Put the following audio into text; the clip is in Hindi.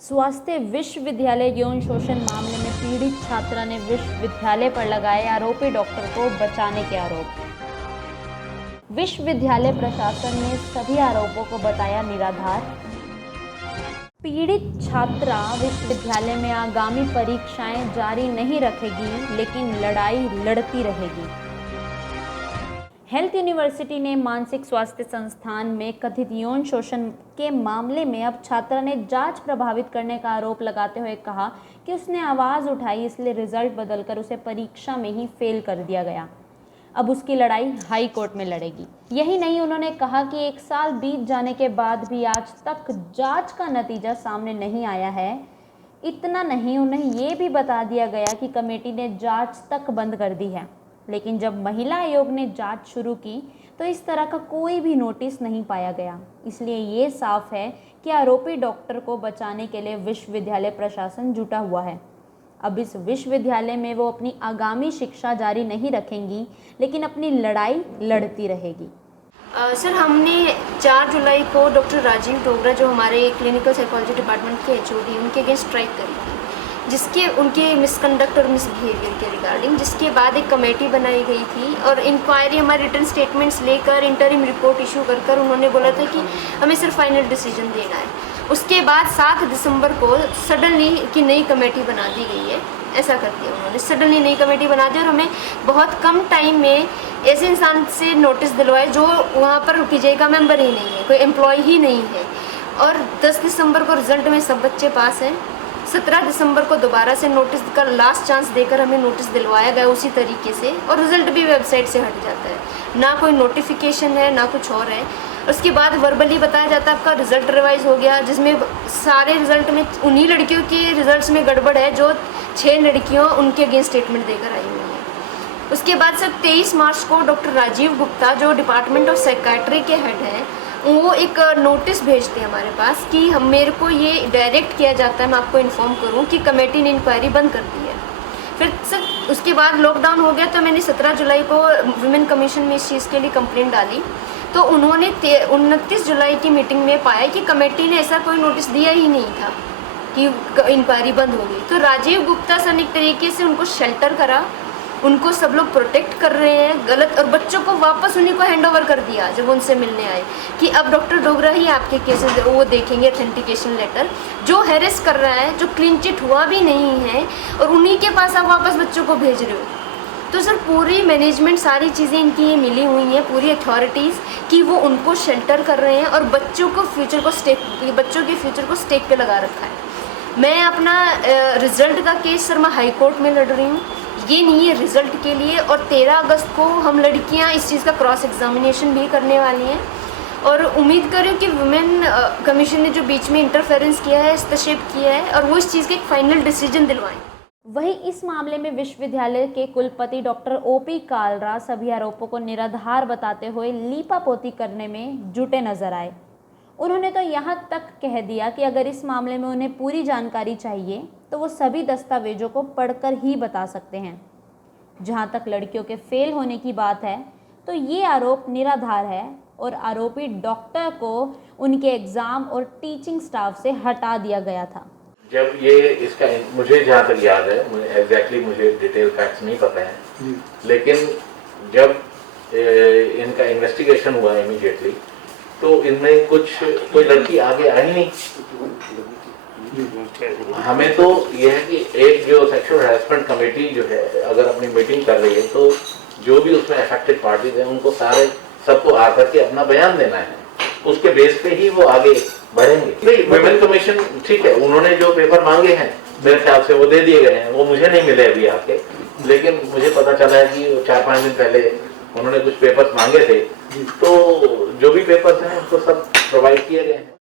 स्वास्थ्य विश्वविद्यालय यौन शोषण मामले में पीड़ित छात्रा ने विश्वविद्यालय पर लगाए आरोपी डॉक्टर को बचाने के आरोप। विश्वविद्यालय प्रशासन ने सभी आरोपों को बताया निराधार। पीड़ित छात्रा विश्वविद्यालय में आगामी परीक्षाएं जारी नहीं रखेगी, लेकिन लड़ाई लड़ती रहेगी। हेल्थ यूनिवर्सिटी ने मानसिक स्वास्थ्य संस्थान में कथित यौन शोषण के मामले में अब छात्रा ने जांच प्रभावित करने का आरोप लगाते हुए कहा कि उसने आवाज़ उठाई, इसलिए रिजल्ट बदलकर उसे परीक्षा में ही फेल कर दिया गया। अब उसकी लड़ाई हाई कोर्ट में लड़ेगी। यही नहीं, उन्होंने कहा कि 1 साल बीत जाने के बाद भी आज तक जांच का नतीजा सामने नहीं आया है। इतना नहीं, उन्हें ये भी बता दिया गया कि कमेटी ने जांच तक बंद कर दी है, लेकिन जब महिला आयोग ने जांच शुरू की तो इस तरह का कोई भी नोटिस नहीं पाया गया। इसलिए ये साफ है कि आरोपी डॉक्टर को बचाने के लिए विश्वविद्यालय प्रशासन जुटा हुआ है। अब इस विश्वविद्यालय में वो अपनी आगामी शिक्षा जारी नहीं रखेंगी, लेकिन अपनी लड़ाई लड़ती रहेगी। सर, हमने 4 जुलाई को डॉक्टर राजीव डोगरा, जो हमारे क्लिनिकल साइकोलॉजी डिपार्टमेंट के एचओडी, उनके अगेंस्ट स्ट्राइक करी थी, जिसके उनके मिसकंडक्ट और मिसबिहेवियर के रिगार्डिंग, जिसके बाद एक कमेटी बनाई गई थी और इंक्वायरी, हमारे रिटर्न स्टेटमेंट्स लेकर इंटरिम रिपोर्ट इशू कर उन्होंने बोला था कि हमें सिर्फ फाइनल डिसीजन देना है। उसके बाद 7 दिसंबर को सडनली की नई कमेटी बना दी गई है। ऐसा कर दिया उन्होंने, सडनली नई कमेटी बना दी और हमें बहुत कम टाइम में ऐसे इंसान से नोटिस दिलवाए जो वहाँ पर पीजे का मेंबर ही नहीं है, कोई एम्प्लॉय ही नहीं है। और 10 दिसंबर को रिजल्ट में सब बच्चे पास हैं। 17 दिसंबर को दोबारा से नोटिस का लास्ट चांस देकर हमें नोटिस दिलवाया गया उसी तरीके से, और रिजल्ट भी वेबसाइट से हट जाता है। ना कोई नोटिफिकेशन है, ना कुछ और है। उसके बाद वर्बली बताया जाता है आपका रिजल्ट रिवाइज हो गया, जिसमें सारे रिजल्ट में उन्हीं लड़कियों के रिजल्ट्स में गड़बड़ है जो 6 लड़कियों उनके अगेंस्ट स्टेटमेंट देकर आई हुई हैं। उसके बाद सर 23 मार्च को डॉक्टर राजीव गुप्ता, जो डिपार्टमेंट ऑफ साइकाट्री के हेड हैं, वो एक नोटिस भेजते हैं हमारे पास कि हम मेरे को ये डायरेक्ट किया जाता है, मैं आपको इन्फॉर्म करूं कि कमेटी ने इंक्वायरी बंद कर दी है। फिर सर उसके बाद लॉकडाउन हो गया, तो मैंने 17 जुलाई को वुमेन कमीशन में इस चीज़ के लिए कंप्लेंट डाली। तो उन्होंने 29 जुलाई की मीटिंग में पाया कि कमेटी ने ऐसा कोई नोटिस दिया ही नहीं था कि इंक्वायरी बंद हो गई। तो राजीव गुप्ता सर ने एक तरीके से उनको शेल्टर करा, उनको सब लोग प्रोटेक्ट कर रहे हैं गलत, और बच्चों को वापस उन्हीं को हैंड ओवर कर दिया जब उनसे मिलने आए कि अब डॉक्टर डोगरा ही आपके केसेस वो देखेंगे, ऑथेंटिकेशन लेटर जो हैरेस कर रहा है, जो क्लीन चिट हुआ भी नहीं है, और उन्हीं के पास आप वापस बच्चों को भेज रहे हो। तो सर पूरी मैनेजमेंट, सारी चीज़ें इनकी ये मिली हुई हैं, पूरी अथॉरिटीज़, कि वो उनको शेल्टर कर रहे हैं और बच्चों के फ्यूचर को स्टेक पे लगा रखा है। मैं अपना रिजल्ट का केस सर मैं हाई कोर्ट में लड़ रही हूँ, ये नहीं है रिजल्ट के लिए। और 13 अगस्त को हम लड़कियां इस चीज़ का क्रॉस एग्जामिनेशन भी करने वाली हैं, और उम्मीद करें कि वुमेन कमीशन ने जो बीच में इंटरफेरेंस किया है, हस्तक्षेप किया है, और वो इस चीज़ के एक फाइनल डिसीजन दिलवाएं। वहीं इस मामले में विश्वविद्यालय के कुलपति डॉक्टर ओपी कालरा सभी आरोपों को निराधार बताते हुए लीपापोती करने में जुटे नजर आए। उन्होंने तो यहाँ तक कह दिया कि अगर इस मामले में उन्हें पूरी जानकारी चाहिए तो वो सभी दस्तावेजों को पढ़कर ही बता सकते हैं। जहाँ तक लड़कियों के फेल होने की बात है तो ये आरोप निराधार है और आरोपी डॉक्टर को उनके एग्ज़ाम और टीचिंग स्टाफ से हटा दिया गया था। जब ये इसका मुझे जहाँ तक याद है, मुझे डिटेल फैक्ट्स नहीं पता है, लेकिन जब इनका इन्वेस्टिगेशन हुआ इमीडिएटली तो इनमें कोई लड़की आगे आई नहीं। हमें तो यह है कि एक जो सेक्सुअल हैरेसमेंट कमेटी जो है अगर अपनी मीटिंग कर रही है तो जो भी उसमें अफेक्टेड पार्टीज हैं उनको सबको आकर के अपना बयान देना है, उसके बेस पे ही वो आगे बढ़ेंगे। नहीं, वुमेन कमीशन ठीक है, उन्होंने जो पेपर मांगे हैं मेरे ख्याल से वो दे दिए गए हैं, वो मुझे नहीं मिले अभी आके, लेकिन मुझे पता चला है कि 4-5 दिन पहले उन्होंने कुछ पेपर्स मांगे थे, तो जो भी पेपर्स हैं उनको सब प्रोवाइड किए गए हैं।